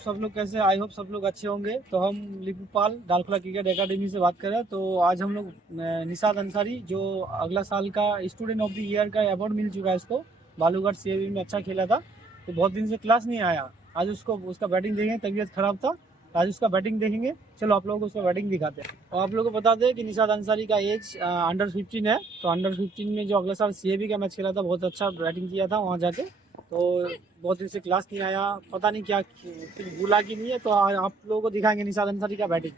सब लोग कैसे, आई होप सब लोग अच्छे होंगे। तो हम लिपुपाल डालखोला क्रिकेट एकेडमी से बात कर रहे हैं। तो आज हम लोग निशाद अंसारी, जो अगला साल का स्टूडेंट ऑफ द ईयर का अवार्ड मिल चुका है इसको, बालूघाट सीएबी में अच्छा खेला था। तो बहुत दिन से क्लास नहीं आया, आज उसका बैटिंग देखेंगे, तबीयत खराब था, तो आज उसका बैटिंग देखेंगे। चलो आप लोगों को उसका बैटिंग दिखाते हैं। और आप लोगों को बता दें कि निशाद अंसारी का एज अंडर 15 है। तो अंडर 15 में जो अगला साल सीएबी का मैच खेला था, बहुत अच्छा बैटिंग किया था वहाँ जाके। तो बहुत दिन से क्लास नहीं आया, पता नहीं क्या कुछ भूला कि नहीं है। तो आप लोगों को दिखाएंगे निशाद अंसारी का बैटिंग।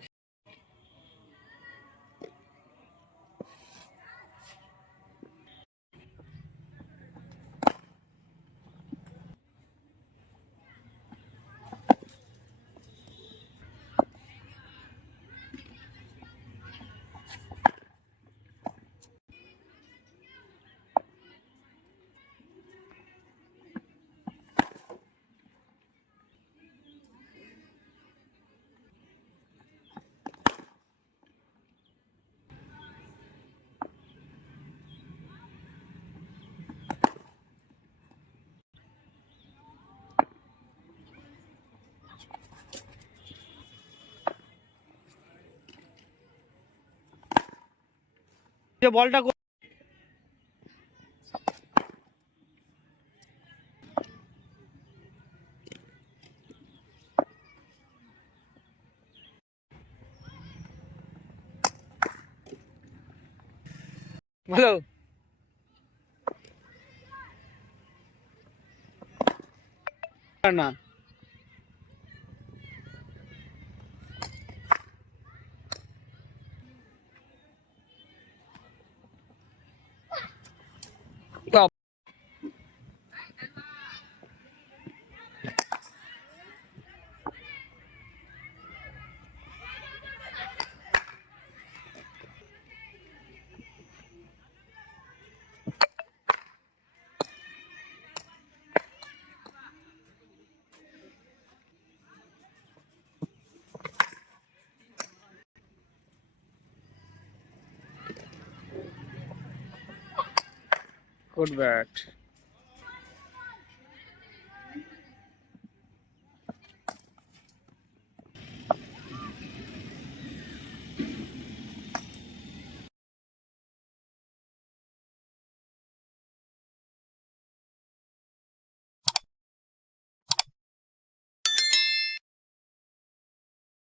ये बॉलটা বলো না। Good bat.